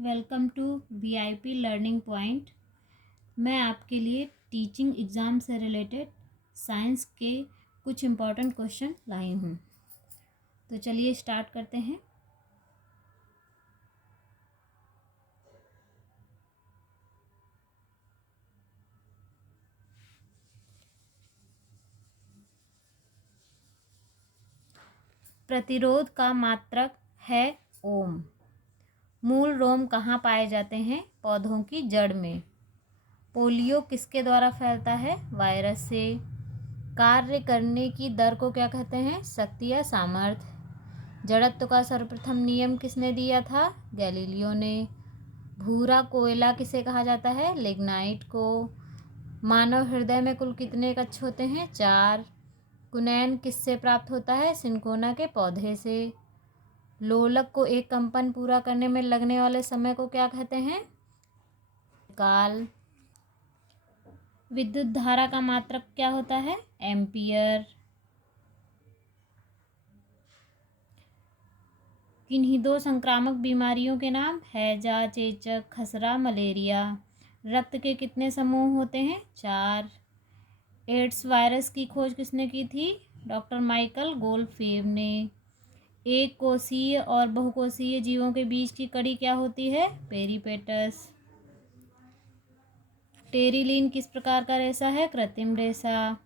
Welcome to VIP learning point. मैं आपके लिए टीचिंग एग्ज़ाम से रिलेटेड साइंस के कुछ इम्पोर्टेंट क्वेश्चन लाई हूँ। तो चलिए स्टार्ट करते हैं। प्रतिरोध का मात्रक है ओम। मूल रोम कहाँ पाए जाते हैं? पौधों की जड़ में। पोलियो किसके द्वारा फैलता है? वायरस से। कार्य करने की दर को क्या कहते हैं? शक्ति या सामर्थ्य। जड़त्व का सर्वप्रथम नियम किसने दिया था? गैलीलियो ने। भूरा कोयला किसे कहा जाता है? लिग्नाइट को। मानव हृदय में कुल कितने कक्ष होते हैं? 4। कुनैन किससे प्राप्त होता है? सिनकोना के पौधे से। लोलक को एक कंपन पूरा करने में लगने वाले समय को क्या कहते हैं? काल। विद्युत धारा का मात्रक क्या होता है? एम्पियर। किन्हीं 2 संक्रामक बीमारियों के नाम? हैजा, चेचक, खसरा, मलेरिया। रक्त के कितने समूह होते हैं? 4। एड्स वायरस की खोज किसने की थी? डॉक्टर माइकल गोल्डफेब ने। एक कोषीय और बहुकोषीय जीवों के बीच की कड़ी क्या होती है? पेरिपेटस। टेरिलीन किस प्रकार का रेशा है? कृत्रिम रेशा।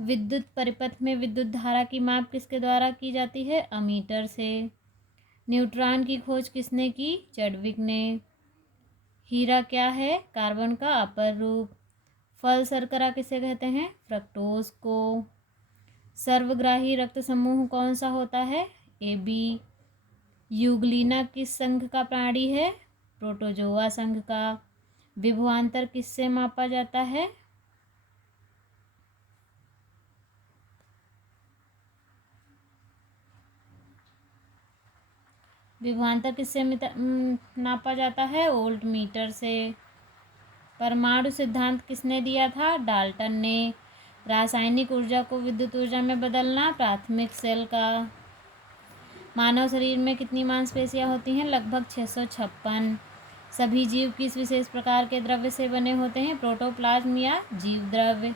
विद्युत परिपथ में विद्युत धारा की माप किसके द्वारा की जाती है? अमीटर से। न्यूट्रॉन की खोज किसने की? चैडविक ने। हीरा क्या है? कार्बन का अपर रूप। फल शर्करा किसे कहते हैं? फ्रक्टोज को। सर्वग्राही रक्त समूह कौन सा होता है? AB। यूग्लिना किस संघ का प्राणी है? प्रोटोजोआ संघ का। विभवांतर किससे मापा जाता है? विभवांतर किससे नापा जाता है? वोल्ट मीटर से। परमाणु सिद्धांत किसने दिया था? डाल्टन ने। रासायनिक ऊर्जा को विद्युत ऊर्जा में बदलना? प्राथमिक सेल का। मानव शरीर में कितनी मांसपेशियां होती हैं? लगभग 656। सभी जीव किस विशेष प्रकार के द्रव्य से बने होते हैं? प्रोटोप्लाज्म या जीव द्रव्य।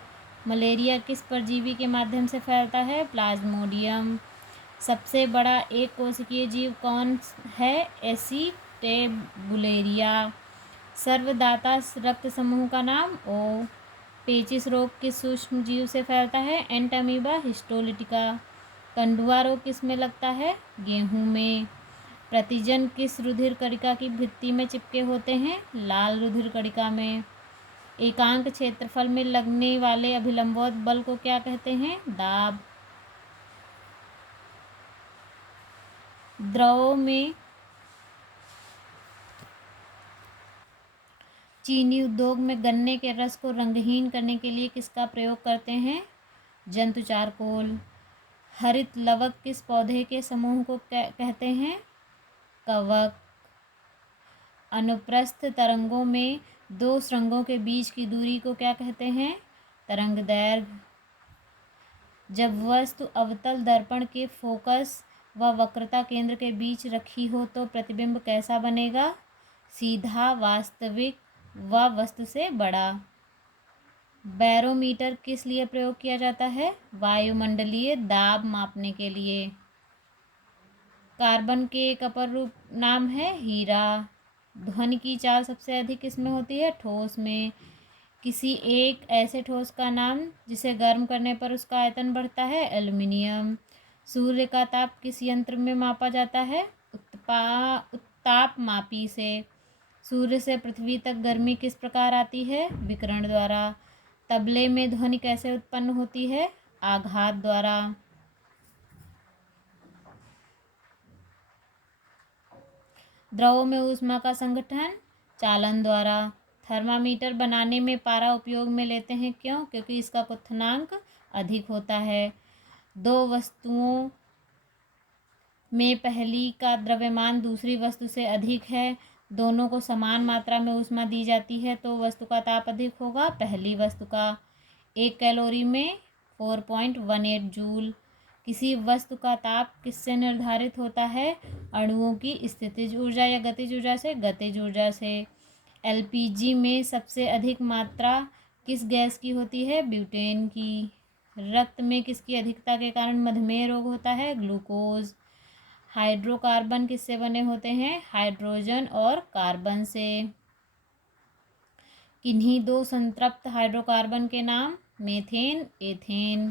मलेरिया किस परजीवी के माध्यम से फैलता है? प्लाज्मोडियम। सबसे बड़ा एक कोशिकीय जीव कौन है? एसिटेबुलेरिया। सर्वदाता रक्त समूह का नाम? O। पेचिस रोग किस सूक्ष्म जीव से फैलता है? Entamoeba histolytica. कंडुआ रोग किस में लगता है? गेहूं में। प्रतिजन किस रुधिर कणिका की भित्ति में चिपके होते हैं? लाल रुधिर कणिका में। एकांक क्षेत्रफल में लगने वाले अभिलंबवत बल को क्या कहते हैं? दाब। द्रव में चीनी उद्योग में गन्ने के रस को रंगहीन करने के लिए किसका प्रयोग करते हैं? जंतु चारकोल। हरित लवक किस पौधे के समूह को कहते हैं? कवक। अनुप्रस्थ तरंगों में 2 सुरंगों के बीच की दूरी को क्या कहते हैं? तरंगदैर्घ्य। जब वस्तु अवतल दर्पण के फोकस व वक्रता केंद्र के बीच रखी हो तो प्रतिबिंब कैसा बनेगा? सीधा, वास्तविक व वस्तु से बड़ा। बैरोमीटर किस लिए प्रयोग किया जाता है? वायुमंडलीय दाब मापने के लिए। कार्बन के एक अपर रूप नाम है? हीरा। ध्वनि की चाल सबसे अधिक किसमें होती है? ठोस में। किसी एक ऐसे ठोस का नाम जिसे गर्म करने पर उसका आयतन बढ़ता है? एल्युमिनियम। सूर्य का ताप किस यंत्र में मापा जाता है? उत्तापमापी से। सूर्य से पृथ्वी तक गर्मी किस प्रकार आती है? विकिरण द्वारा। तबले में ध्वनि कैसे उत्पन्न होती है? आघात द्वारा। द्रव में ऊष्मा का संगठन? चालन द्वारा। थर्मामीटर बनाने में पारा उपयोग में लेते हैं, क्यों? क्योंकि इसका क्वथनांक अधिक होता है। 2 वस्तुओं में पहली का द्रव्यमान दूसरी वस्तु से अधिक है, दोनों को समान मात्रा में ऊष्मा दी जाती है तो वस्तु का ताप अधिक होगा पहली वस्तु का। 1 कैलोरी में 4.18 जूल। किसी वस्तु का ताप किससे निर्धारित होता है? अणुओं की स्थितिज ऊर्जा या गतिज ऊर्जा से? गतिज ऊर्जा से। एलपीजी में सबसे अधिक मात्रा किस गैस की होती है? ब्यूटेन की। रक्त में किसकी अधिकता के कारण मधुमेह रोग होता है? ग्लूकोज। हाइड्रोकार्बन किससे बने होते हैं? हाइड्रोजन और कार्बन से। किन्हीं दो संतृप्त हाइड्रोकार्बन के नाम? Methane, ethane.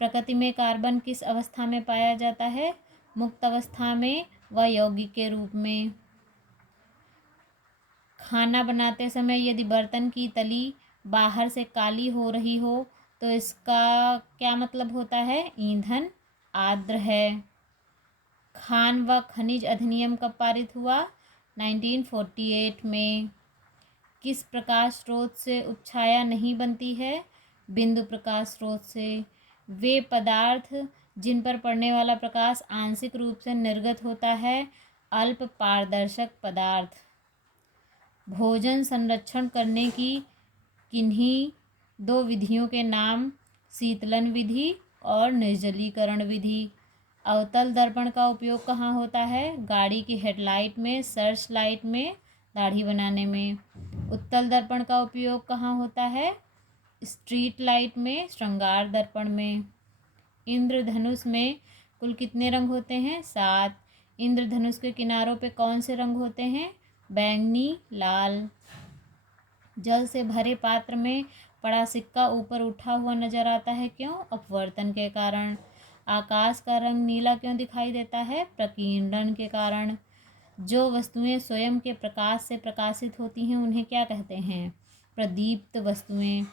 प्रकृति में कार्बन किस अवस्था में पाया जाता है? मुक्त अवस्था में व यौगिक के रूप में। खाना बनाते समय यदि बर्तन की तली बाहर से काली हो रही हो तो इसका क्या मतलब होता है? ईंधन आर्द्र है। खान व खनिज अधिनियम कब पारित हुआ? 1948 में। किस प्रकाश स्रोत से उपछाया नहीं बनती है? बिंदु प्रकाश स्रोत से। वे पदार्थ जिन पर पड़ने वाला प्रकाश आंशिक रूप से निर्गत होता है? अल्प पारदर्शक पदार्थ। भोजन संरक्षण करने की किन्हीं दो विधियों के नाम? शीतलन विधि और निर्जलीकरण विधि। अवतल दर्पण का उपयोग कहाँ होता है? गाड़ी की हेडलाइट में, सर्च लाइट में, दाढ़ी बनाने में। उत्तल दर्पण का उपयोग कहाँ होता है? स्ट्रीट लाइट में, श्रृंगार दर्पण में। इंद्रधनुष में कुल कितने रंग होते हैं? 7। इंद्रधनुष के किनारों पे कौन से रंग होते हैं? बैंगनी, लाल। जल से भरे पात्र में पड़ा सिक्का ऊपर उठा हुआ नजर आता है, क्यों? अपवर्तन के कारण। आकाश का रंग नीला क्यों दिखाई देता है? प्रकीर्णन के कारण। जो वस्तुएं स्वयं के प्रकाश से प्रकाशित होती हैं उन्हें क्या कहते हैं? प्रदीप्त वस्तुएं।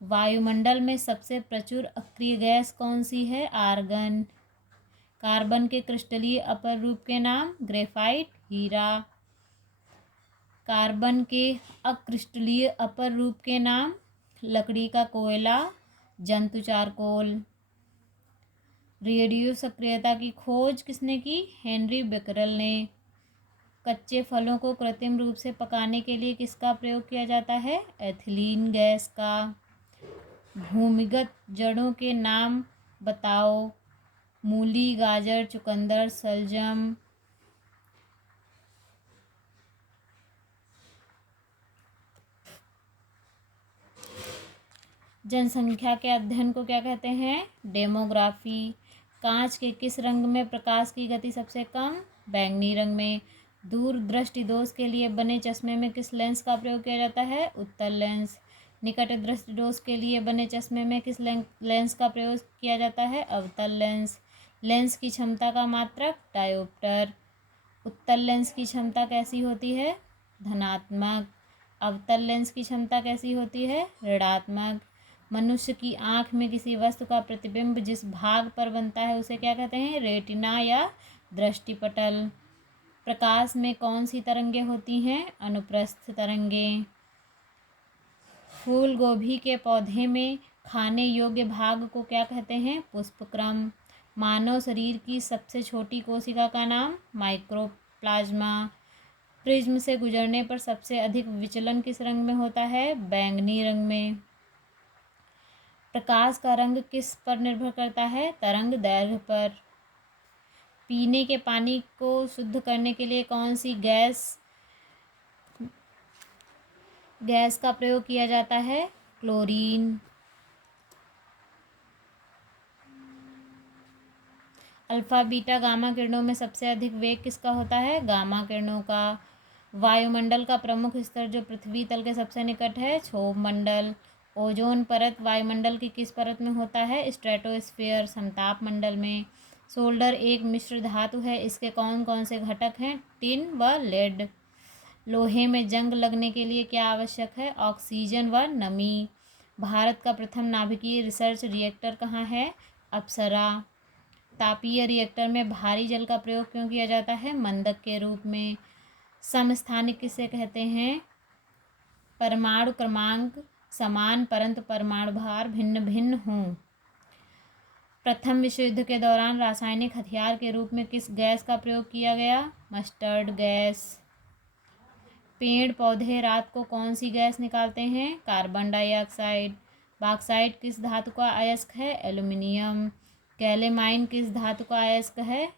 वायुमंडल में सबसे प्रचुर अक्रिय गैस कौन सी है? आर्गन। कार्बन के क्रिस्टलीय अपर रूप के नाम? ग्रेफाइट, हीरा। कार्बन के अक्रिस्टलीय अपर रूप के नाम? लकड़ी का कोयला, जंतु चारकोल। रेडियो सक्रियता की खोज किसने की? हेनरी बेकरल ने। कच्चे फलों को कृत्रिम रूप से पकाने के लिए किसका प्रयोग किया जाता है? एथिलीन गैस का। भूमिगत जड़ों के नाम बताओ? मूली, गाजर, चुकंदर, शलजम। जनसंख्या के अध्ययन को क्या कहते हैं? डेमोग्राफी। कांच के किस रंग में प्रकाश की गति सबसे कम? बैंगनी रंग में। दूर दृष्टि दोष के लिए बने चश्मे में किस लेंस का प्रयोग किया जाता है? उत्तल लेंस। निकट दृष्टि दोष के लिए बने चश्मे में किस लेंस का प्रयोग किया जाता है? अवतल लेंस। लेंस की क्षमता का मात्रक? डायोप्टर। उत्तल लेंस की क्षमता कैसी होती है? धनात्मक। अवतल लेंस की क्षमता कैसी होती है? ऋणात्मक। मनुष्य की आँख में किसी वस्तु का प्रतिबिंब जिस भाग पर बनता है उसे क्या कहते हैं? रेटिना या दृष्टिपटल। प्रकाश में कौन सी तरंगें होती हैं? अनुप्रस्थ तरंगें। फूल गोभी के पौधे में खाने योग्य भाग को क्या कहते हैं? पुष्पक्रम। मानव शरीर की सबसे छोटी कोशिका का नाम? माइक्रोप्लाज्मा। प्रिज्म से गुजरने पर सबसे अधिक विचलन किस रंग में होता है? बैंगनी रंग में। प्रकाश का रंग किस पर निर्भर करता है? तरंग दैर्घ्य पर। पीने के पानी को शुद्ध करने के लिए कौन सी गैस का प्रयोग किया जाता है? क्लोरीन। अल्फा, बीटा, गामा किरणों में सबसे अधिक वेग किसका होता है? गामा किरणों का। वायुमंडल का प्रमुख स्तर जो पृथ्वी तल के सबसे निकट है? क्षोभ मंडल। ओजोन परत वायुमंडल की किस परत में होता है? स्ट्रेटोस्फीयर, समताप मंडल में। सोल्डर एक मिश्र धातु है, इसके कौन कौन से घटक हैं? टिन व लेड। लोहे में जंग लगने के लिए क्या आवश्यक है? ऑक्सीजन व नमी। भारत का प्रथम नाभिकीय रिसर्च रिएक्टर कहाँ है? अप्सरा। तापीय रिएक्टर में भारी जल का प्रयोग क्यों किया जाता है? मंदक के रूप में। समस्थानिक किसे कहते हैं? परमाणु क्रमांक समान परंतु परमाणु भार भिन्न भिन्न हों। प्रथम विश्व युद्ध के दौरान रासायनिक हथियार के रूप में किस गैस का प्रयोग किया गया? Mustard gas. पेड़ पौधे रात को कौन सी गैस निकालते हैं? Carbon dioxide. बॉक्साइट किस धातु का अयस्क है? एल्युमिनियम। कैलेमाइन किस धातु का अयस्क है?